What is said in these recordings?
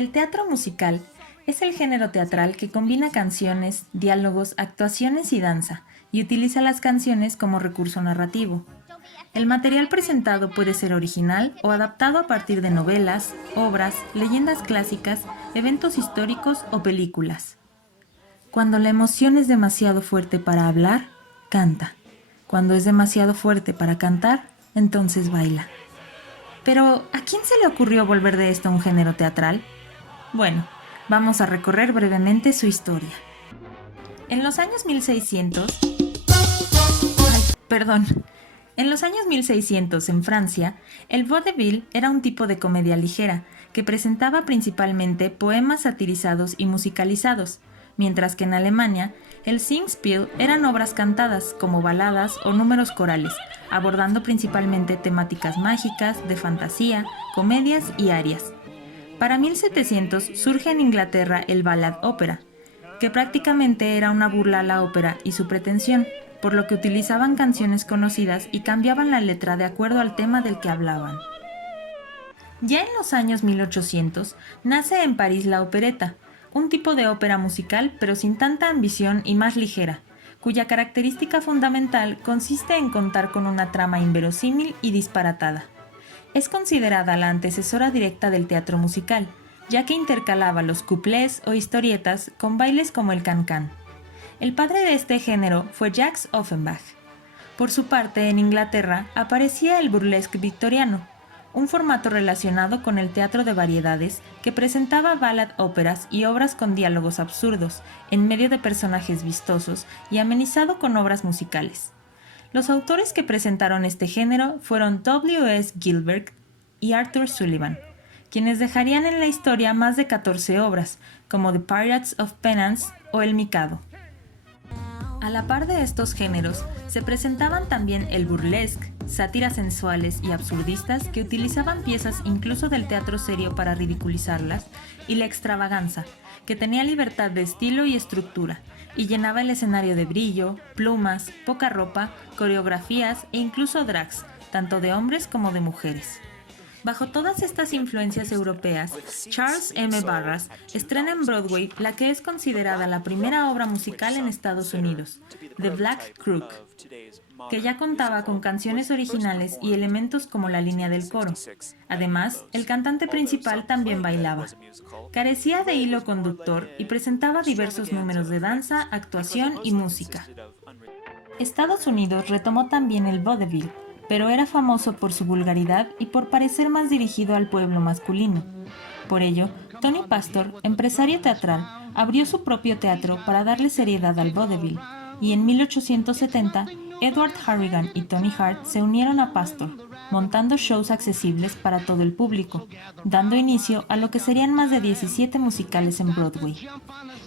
El teatro musical es el género teatral que combina canciones, diálogos, actuaciones y danza, y utiliza las canciones como recurso narrativo. El material presentado puede ser original o adaptado a partir de novelas, obras, leyendas clásicas, eventos históricos o películas. Cuando la emoción es demasiado fuerte para hablar, canta. Cuando es demasiado fuerte para cantar, entonces baila. Pero, ¿a quién se le ocurrió volver de esto un género teatral? Bueno, vamos a recorrer brevemente su historia. En los años 1600... Perdón. En los años 1600, en Francia, el vaudeville era un tipo de comedia ligera que presentaba principalmente poemas satirizados y musicalizados, mientras que en Alemania, el Singspiel eran obras cantadas como baladas o números corales, abordando principalmente temáticas mágicas, de fantasía, comedias y arias. Para 1700 surge en Inglaterra el ballad opera, que prácticamente era una burla a la ópera y su pretensión, por lo que utilizaban canciones conocidas y cambiaban la letra de acuerdo al tema del que hablaban. Ya en los años 1800 nace en París la opereta, un tipo de ópera musical pero sin tanta ambición y más ligera, cuya característica fundamental consiste en contar con una trama inverosímil y disparatada. Es considerada la antecesora directa del teatro musical, ya que intercalaba los cuplés o historietas con bailes como el can-can. El padre de este género fue Jacques Offenbach. Por su parte, en Inglaterra aparecía el burlesque victoriano, un formato relacionado con el teatro de variedades que presentaba ballad óperas y obras con diálogos absurdos, en medio de personajes vistosos y amenizado con obras musicales. Los autores que presentaron este género fueron W. S. Gilbert y Arthur Sullivan, quienes dejarían en la historia más de 14 obras, como The Pirates of Penance o El Mikado. A la par de estos géneros, se presentaban también el burlesque, sátiras sensuales y absurdistas que utilizaban piezas incluso del teatro serio para ridiculizarlas, y la extravaganza, que tenía libertad de estilo y estructura, y llenaba el escenario de brillo, plumas, poca ropa, coreografías e incluso drags, tanto de hombres como de mujeres. Bajo todas estas influencias europeas, Charles M. Barras estrena en Broadway la que es considerada la primera obra musical en Estados Unidos, The Black Crook, que ya contaba con canciones originales y elementos como la línea del coro. Además, el cantante principal también bailaba. Carecía de hilo conductor y presentaba diversos números de danza, actuación y música. Estados Unidos retomó también el vaudeville, pero era famoso por su vulgaridad y por parecer más dirigido al pueblo masculino. Por ello, Tony Pastor, empresario teatral, abrió su propio teatro para darle seriedad al vaudeville, y en 1870, Edward Harrigan y Tony Hart se unieron a Pastor, montando shows accesibles para todo el público, dando inicio a lo que serían más de 17 musicales en Broadway.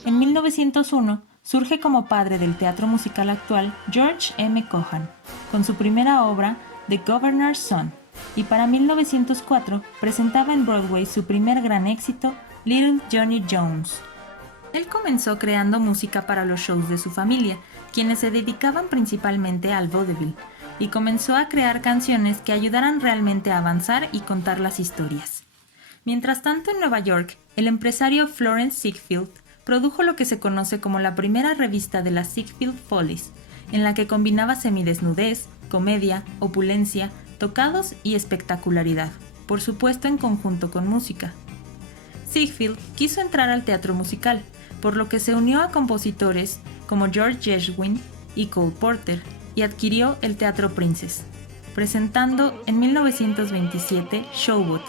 En 1901, surge como padre del teatro musical actual George M. Cohan, con su primera obra, The Governor's Son, y para 1904 presentaba en Broadway su primer gran éxito, Little Johnny Jones. Él comenzó creando música para los shows de su familia, quienes se dedicaban principalmente al vaudeville, y comenzó a crear canciones que ayudaran realmente a avanzar y contar las historias. Mientras tanto, en Nueva York, el empresario Florence Ziegfeld produjo lo que se conoce como la primera revista de las Ziegfeld Follies, en la que combinaba semidesnudez, comedia, opulencia, tocados y espectacularidad, por supuesto en conjunto con música. Ziegfeld quiso entrar al teatro musical, por lo que se unió a compositores como George Gershwin y Cole Porter y adquirió el Teatro Princess, presentando en 1927 Showboat,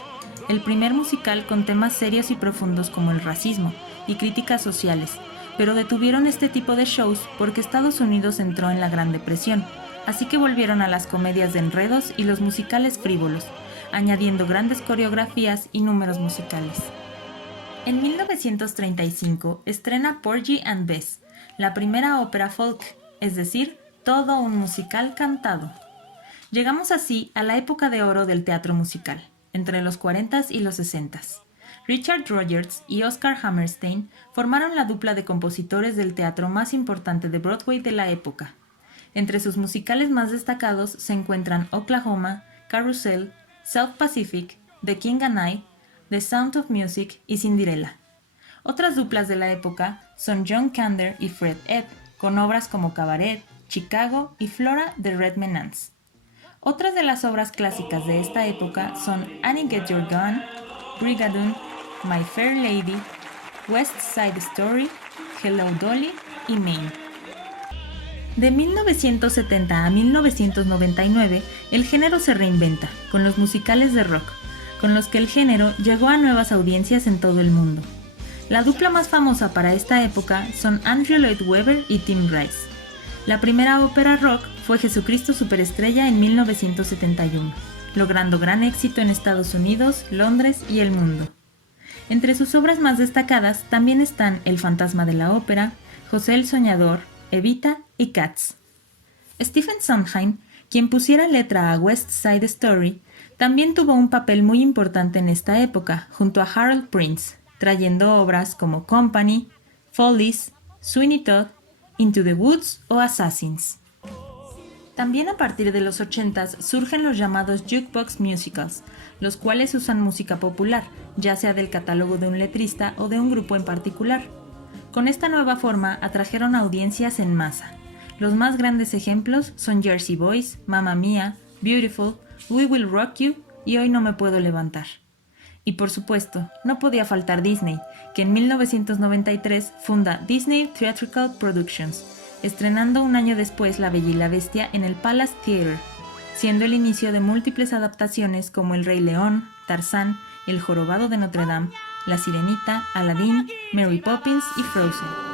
el primer musical con temas serios y profundos como el racismo y críticas sociales, pero detuvieron este tipo de shows porque Estados Unidos entró en la Gran Depresión, así que volvieron a las comedias de enredos y los musicales frívolos, añadiendo grandes coreografías y números musicales. En 1935 estrena Porgy and Bess, la primera ópera folk, es decir, todo un musical cantado. Llegamos así a la época de oro del teatro musical, entre los 40s y los 60s. Richard Rodgers y Oscar Hammerstein formaron la dupla de compositores del teatro más importante de Broadway de la época. Entre sus musicales más destacados se encuentran Oklahoma, Carousel, South Pacific, The King and I, The Sound of Music y Cinderella. Otras duplas de la época son John Kander y Fred Ebb, con obras como Cabaret, Chicago y Flora de Red Menans. Otras de las obras clásicas de esta época son Annie Get Your Gun, Brigadoon, My Fair Lady, West Side Story, Hello Dolly y Maine. De 1970 a 1999, el género se reinventa, con los musicales de rock, con los que el género llegó a nuevas audiencias en todo el mundo. La dupla más famosa para esta época son Andrew Lloyd Webber y Tim Rice. La primera ópera rock fue Jesucristo Superestrella en 1971, logrando gran éxito en Estados Unidos, Londres y el mundo. Entre sus obras más destacadas también están El fantasma de la ópera, José el Soñador, Evita y Cats. Stephen Sondheim, quien pusiera letra a West Side Story, también tuvo un papel muy importante en esta época, junto a Harold Prince, trayendo obras como Company, Follies, Sweeney Todd, Into the Woods o Assassins. También a partir de los 80s surgen los llamados jukebox musicals, los cuales usan música popular, ya sea del catálogo de un letrista o de un grupo en particular. Con esta nueva forma atrajeron audiencias en masa. Los más grandes ejemplos son Jersey Boys, Mamma Mia, Beautiful, We Will Rock You y Hoy No Me Puedo Levantar. Y por supuesto, no podía faltar Disney, que en 1993 funda Disney Theatrical Productions, estrenando un año después La Bella y la Bestia en el Palace Theatre, siendo el inicio de múltiples adaptaciones como El Rey León, Tarzán, El Jorobado de Notre Dame, La Sirenita, Aladdin, Mary Poppins y Frozen.